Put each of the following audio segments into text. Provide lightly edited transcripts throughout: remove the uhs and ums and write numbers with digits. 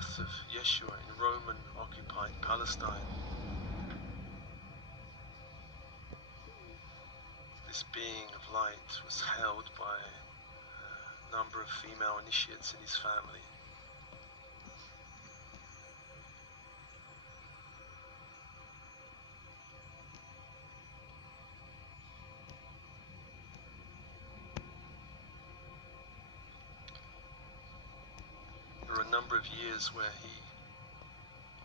birth of Yeshua in Roman-occupied Palestine. This being of light was held by a number of female initiates in his family. There were a number of years where he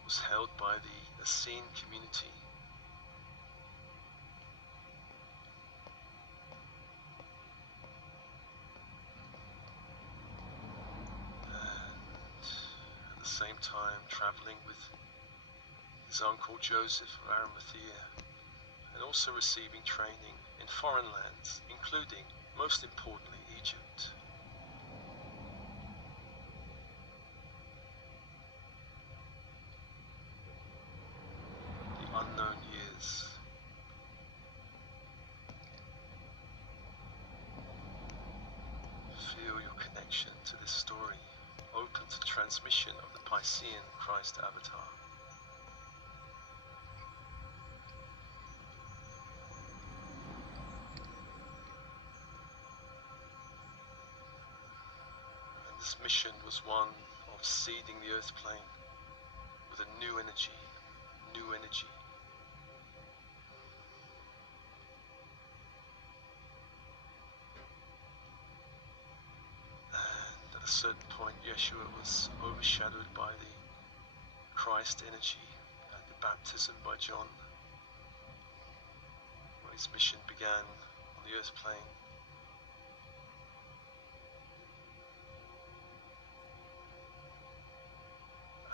was held by the Essene community. At the same time traveling with his uncle Joseph of Arimathea, and also receiving training in foreign lands, including, most importantly, Egypt. The unknown years. Feel your connection to this story, open to the transmission of the Piscean Christ avatar. And this mission was one of seeding the earth plane with a new energy, new energy. And at a certain point, Yeshua was overshadowed by the Christ energy at the baptism by John, where his mission began on the earth plane.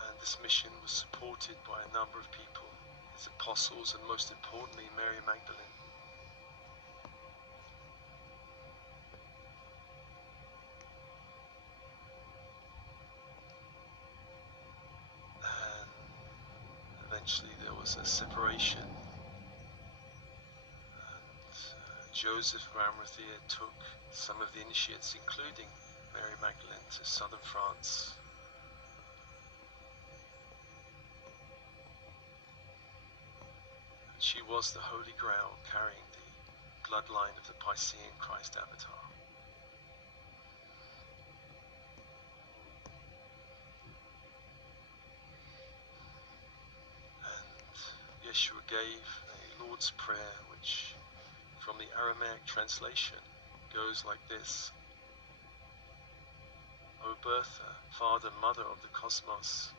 And this mission was supported by a number of people, his apostles, and most importantly, Mary Magdalene. Eventually there was a separation, and Joseph of Arimathea took some of the initiates, including Mary Magdalene, to southern France. And she was the Holy Grail, carrying the bloodline of the Piscean Christ avatar. Yeshua gave a Lord's Prayer, which from the Aramaic translation goes like this: O Bertha, Father, Mother of the Cosmos,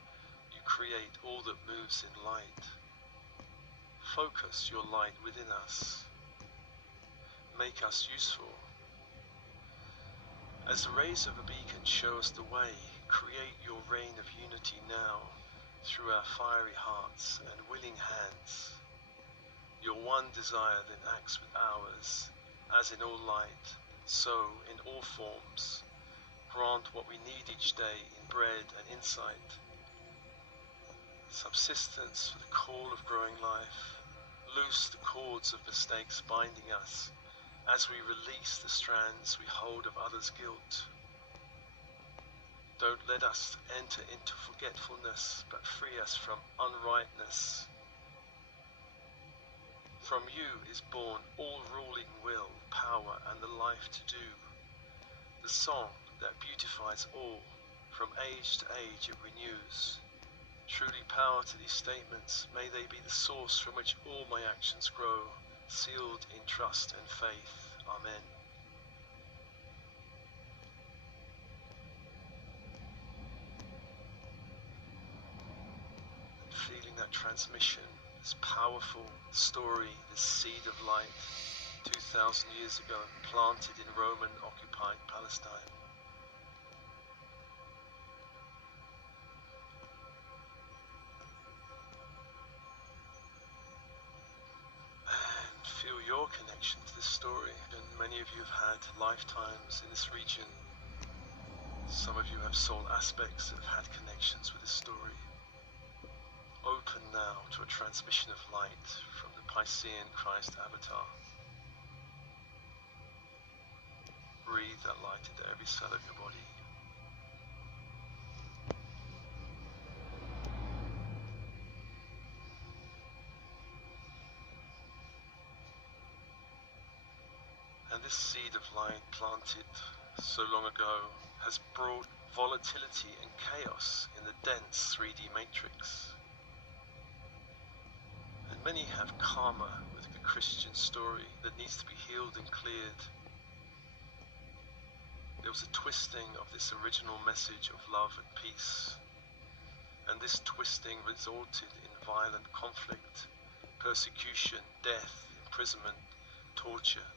you create all that moves in light. Focus your light within us. Make us useful. As the rays of a beacon show us the way, create your reign of unity now, through our fiery hearts and willing hands. Your one desire then acts with ours, as in all light, so in all forms. Grant what we need each day in bread and insight, subsistence for the call of growing life. Loose the cords of mistakes binding us, as we release the strands we hold of others' guilt. Don't let us enter into forgetfulness, but free us from unrightness. From you is born all ruling will, power, and the life to do. The song that beautifies all, from age to age it renews. Truly power to these statements, may they be the source from which all my actions grow, sealed in trust and faith. Amen. Feeling that transmission, this powerful story, this seed of light, 2,000 years ago, planted in Roman-occupied Palestine. And feel your connection to this story. And many of you have had lifetimes in this region. Some of you have soul aspects that have had connections with this story. Open now to a transmission of light from the Piscean Christ avatar. Breathe that light into every cell of your body. And this seed of light planted so long ago has brought volatility and chaos in the dense 3D matrix. And many have karma with the Christian story that needs to be healed and cleared. There was a twisting of this original message of love and peace, and this twisting resulted in violent conflict, persecution, death, imprisonment, torture.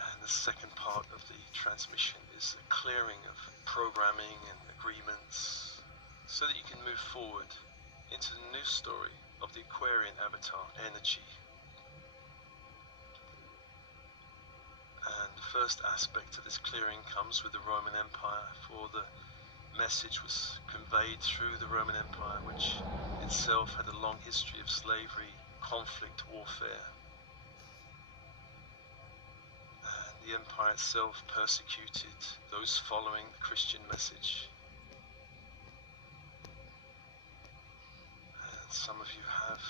And the second part of the transmission is a clearing of programming and agreements so that you can move forward into the new story of the Aquarian avatar energy. And the first aspect of this clearing comes with the Roman Empire, for the message was conveyed through the Roman Empire, which itself had a long history of slavery, conflict, warfare. And the empire itself persecuted those following the Christian message. And some of you have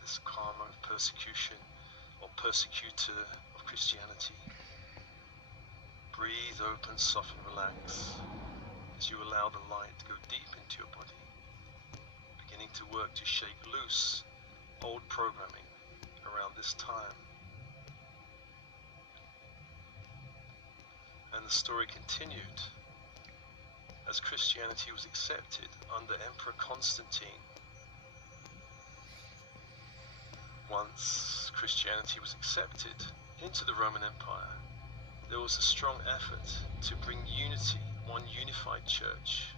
this karma of persecution or persecutor of Christianity. Breathe, open, soften, relax as you allow the light to go deep into your body, beginning to work to shake loose old programming around this time. And the story continued as Christianity was accepted under Emperor Constantine. Once Christianity was accepted into the Roman Empire, there was a strong effort to bring unity, one unified church.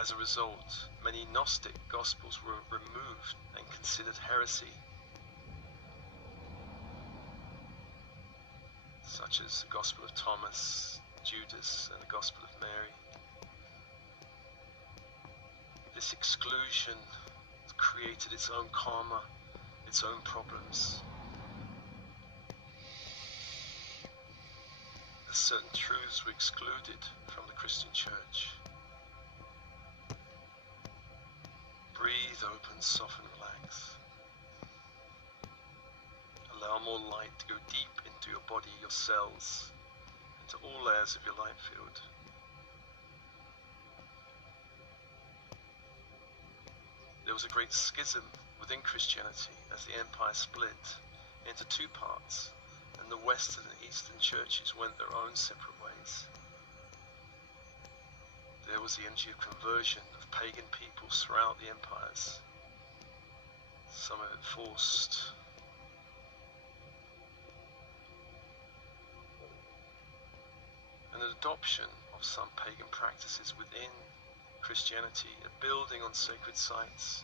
As a result, many Gnostic Gospels were removed and considered heresy, such as the Gospel of Thomas, Judas, and the Gospel of Mary. This exclusion created its own karma, its own problems. Certain truths were excluded from the Christian church. Breathe, open, soften, relax. Allow more light to go deep into your body, your cells, into all layers of your light field. There was a great schism within Christianity as the empire split into two parts, and the Western and Eastern churches went their own separate ways. There was the energy of conversion of pagan peoples throughout the empires, some of it forced. And an adoption of some pagan practices within Christianity, a building on sacred sites,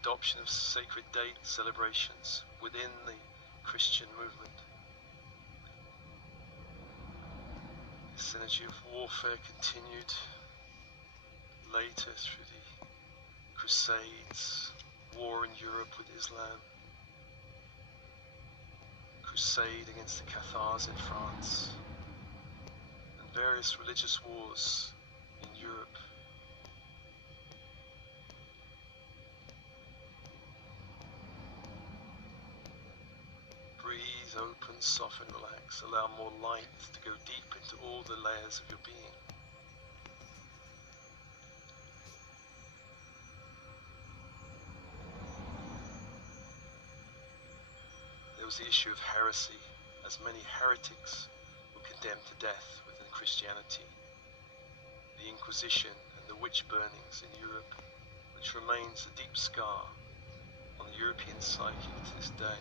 adoption of sacred date celebrations within the Christian movement. This energy of warfare continued later through the Crusades, war in Europe with Islam, crusade against the Cathars in France, and various religious wars in Europe. Breathe, open, soften, relax. Allow more light to go deep into all the layers of your being. There was the issue of heresy, as many heretics were condemned to death within Christianity. The Inquisition and the witch burnings in Europe, which remains a deep scar on the European psyche to this day.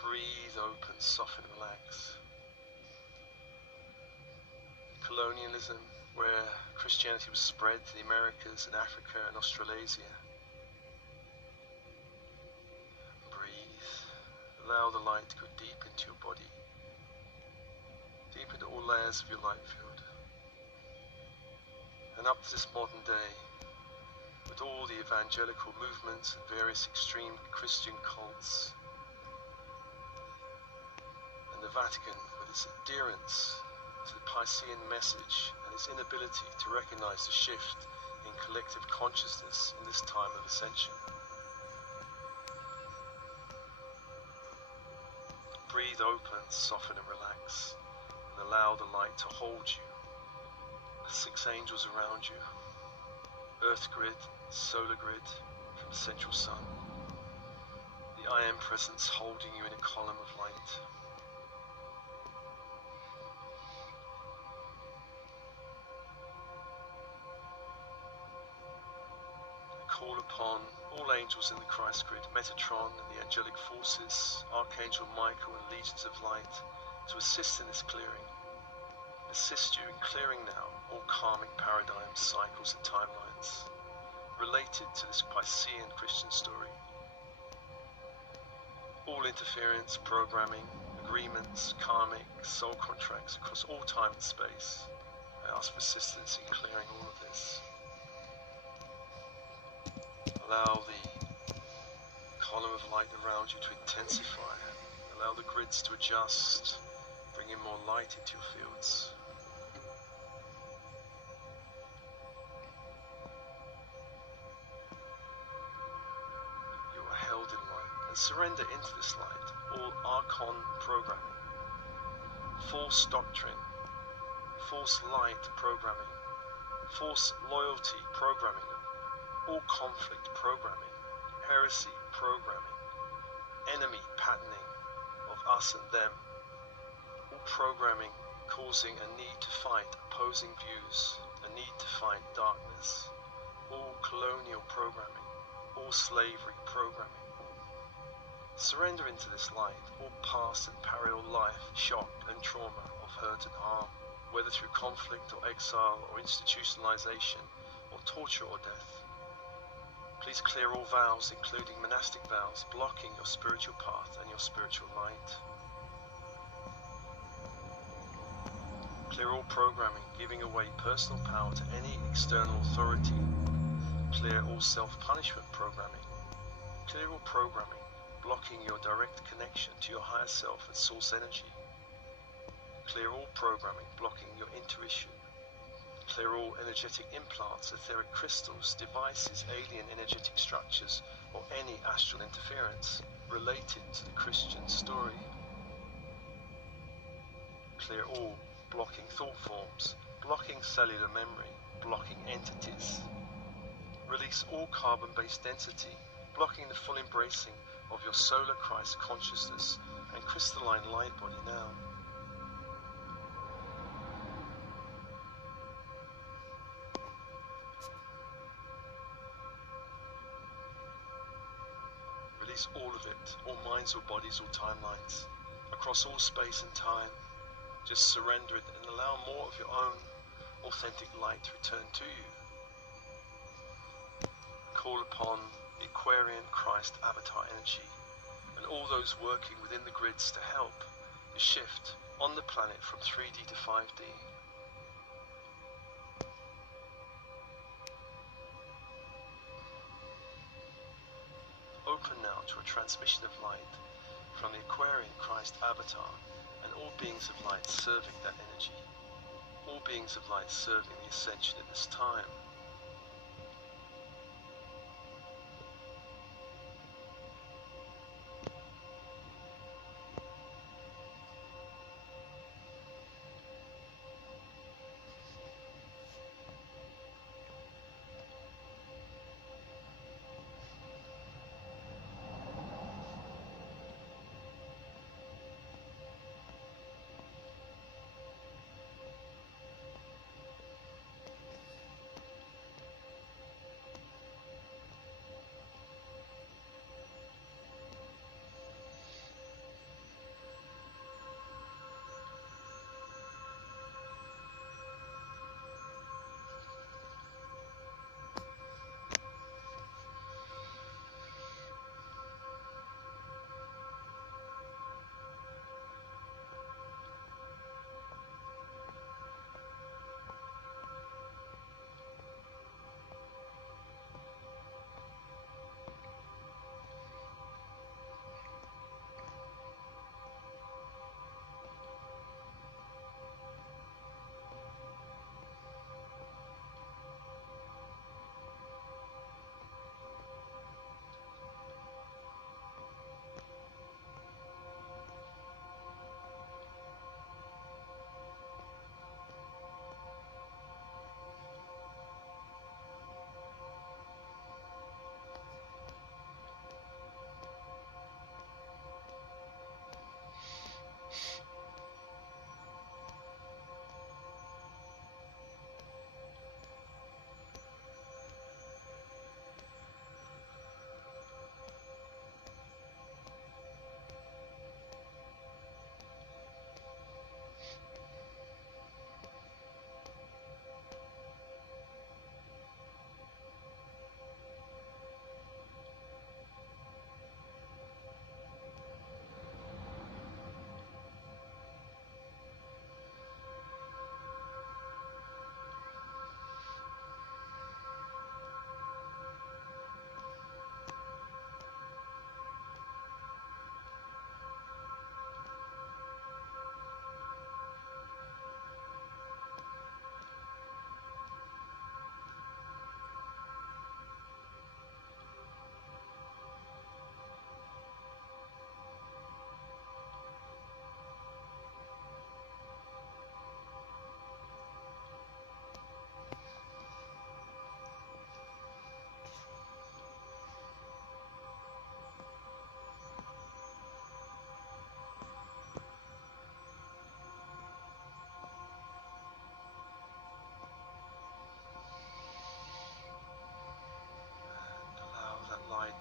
Breathe, open, soften, relax. Colonialism, where Christianity was spread to the Americas and Africa and Australasia. Breathe. Allow the light to go deep into your body, deep into all layers of your light field. And up to this modern day, with all the evangelical movements and various extreme Christian cults, and the Vatican with its adherence to the Piscean message and its inability to recognize the shift in collective consciousness in this time of ascension. Breathe open, soften and relax, and allow the light to hold you. The 6 angels around you, Earth grid, solar grid from the central sun, the I Am presence holding you in a column of light. Call upon all angels in the Christ grid, Metatron and the angelic forces, Archangel Michael and legions of light, to assist in this clearing. Assist you in clearing now all karmic paradigms, cycles and timelines related to this Piscean Christian story. All interference, programming, agreements, karmic, soul contracts across all time and space. I ask for assistance in clearing all of this. Allow the column of light around you to intensify. Allow the grids to adjust, bring in more light into your fields. You are held in light, and surrender into this light all archon programming, false doctrine, false light programming, false loyalty programming, all conflict programming, heresy programming, enemy patterning of us and them, all programming causing a need to fight opposing views, a need to fight darkness, all colonial programming, all slavery programming. Surrender into this light all past and parallel life, shock and trauma of hurt and harm, whether through conflict or exile or institutionalization or torture or death. Please clear all vows, including monastic vows, blocking your spiritual path and your spiritual light. Clear all programming, giving away personal power to any external authority. Clear all self-punishment programming. Clear all programming, blocking your direct connection to your higher self and source energy. Clear all programming, blocking your intuition. Clear all energetic implants, etheric crystals, devices, alien energetic structures, or any astral interference related to the Christian story. Clear all blocking thought forms, blocking cellular memory, blocking entities. Release all carbon-based density, blocking the full embracing of your solar Christ consciousness and crystalline light body now. Release all of it, all minds or bodies or timelines, across all space and time. Just surrender it and allow more of your own authentic light to return to you. Call upon the Aquarian Christ avatar energy and all those working within the grids to help the shift on the planet from 3D to 5D. Open now to a transmission of light from the Aquarian Christ avatar and all beings of light serving that energy. All beings of light serving the ascension at this time.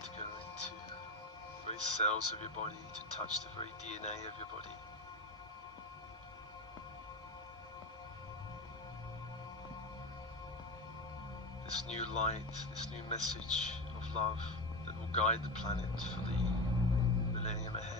to go into the very cells of your body, to touch the very DNA of your body. This new light, this new message of love that will guide the planet for the millennium ahead.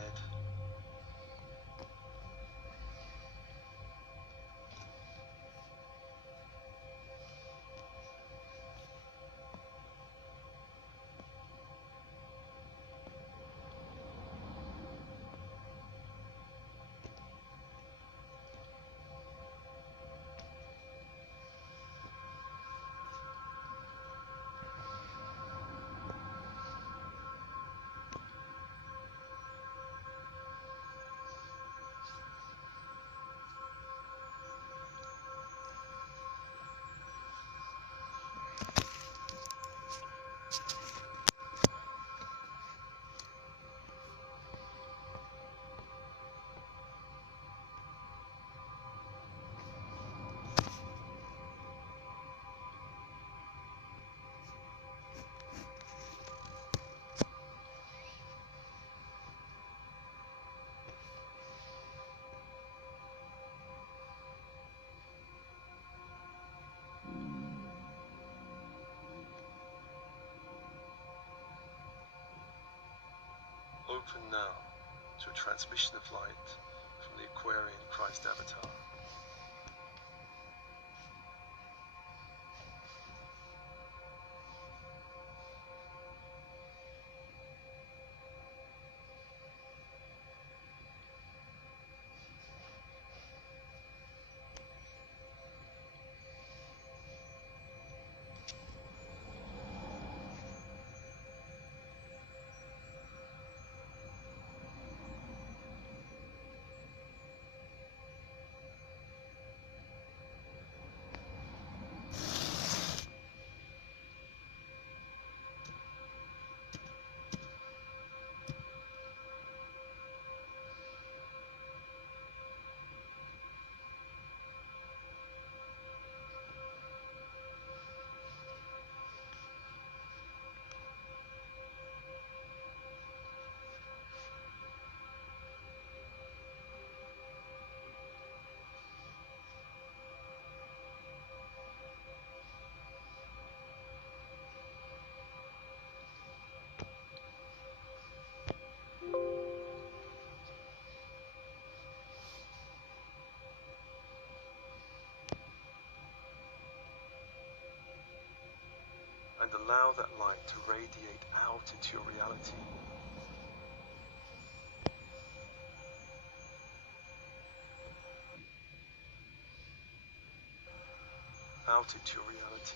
Open now to a transmission of light from the Aquarian Christ Avatar. And allow that light to radiate out into your reality. Out into your reality.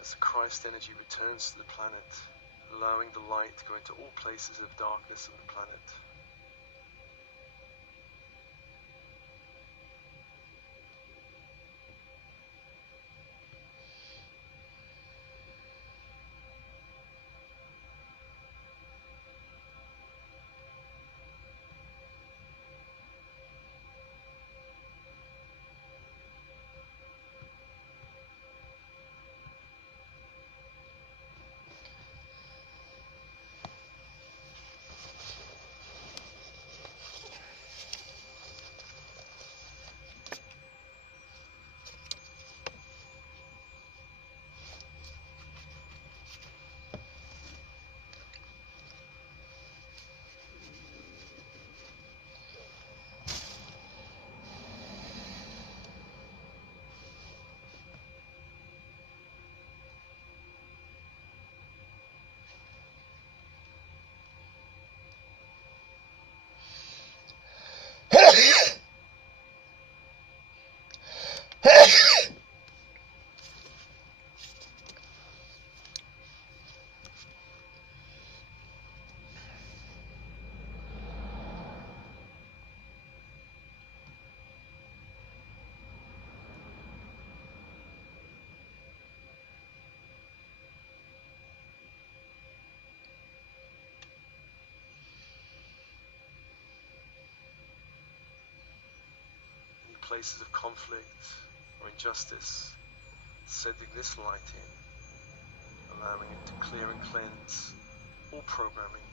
As the Christ energy returns to the planet, allowing the light to go into all places of darkness on the planet. places of conflict or injustice, sending this light in, allowing it to clear and cleanse all programming,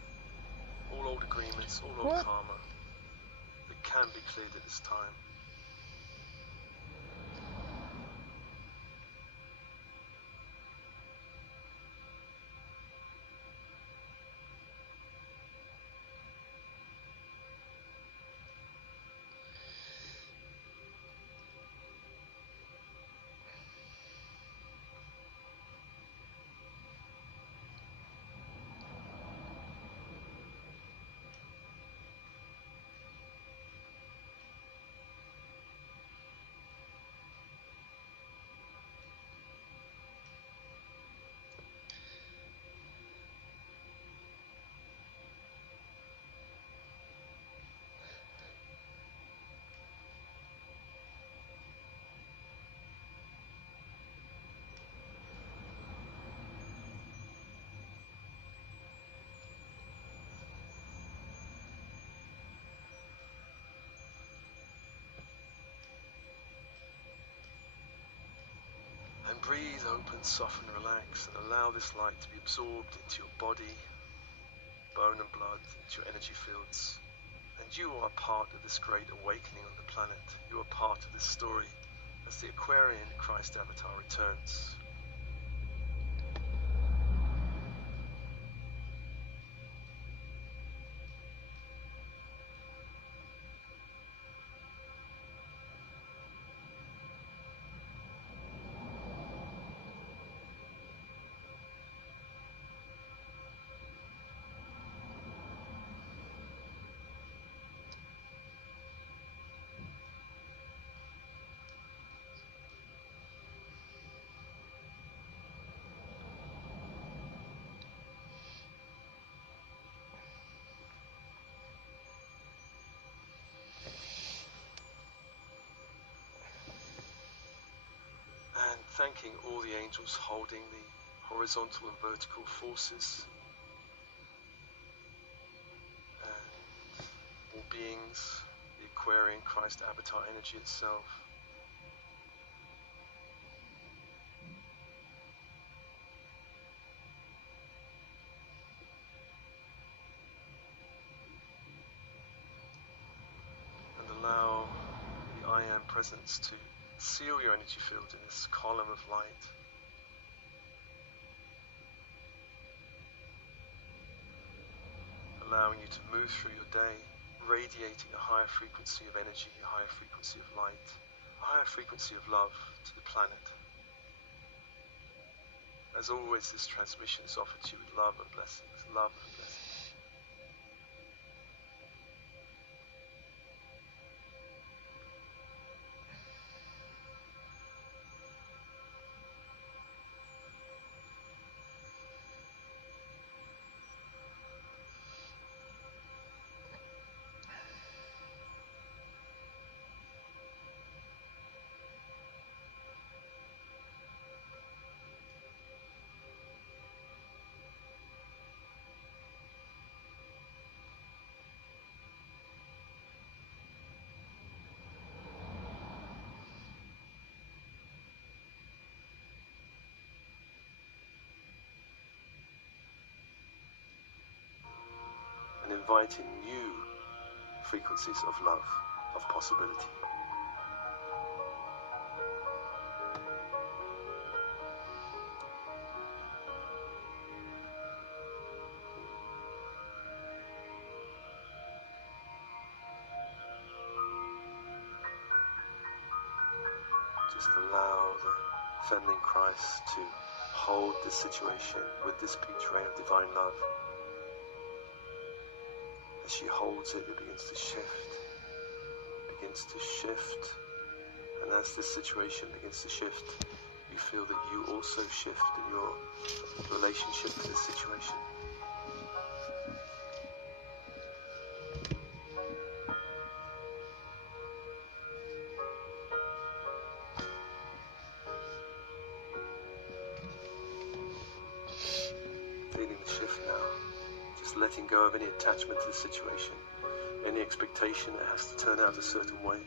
all old agreements, all old karma that can be cleared at this time. And breathe, open, soften, relax, and allow this light to be absorbed into your body, bone and blood, into your energy fields. And you are part of this great awakening on the planet. You are part of this story as the Aquarian Christ Avatar returns. And thanking all the angels holding the horizontal and vertical forces, and all beings, the Aquarian Christ Avatar energy itself. And allow the I Am presence to seal your energy field in this column of light. Allowing you to move through your day, radiating a higher frequency of energy, a higher frequency of light, a higher frequency of love to the planet. As always, this transmission is offered to you with love and blessings, love and blessings. And inviting new frequencies of love, of possibility. Just allow the feminine Christ to hold the situation with this peach ray of divine love. As she holds it, it begins to shift, and as this situation begins to shift, you feel that you also shift in your relationship to this situation. Feeling the shift now, just letting go of any attachment to the situation, any expectation that it has to turn out a certain way.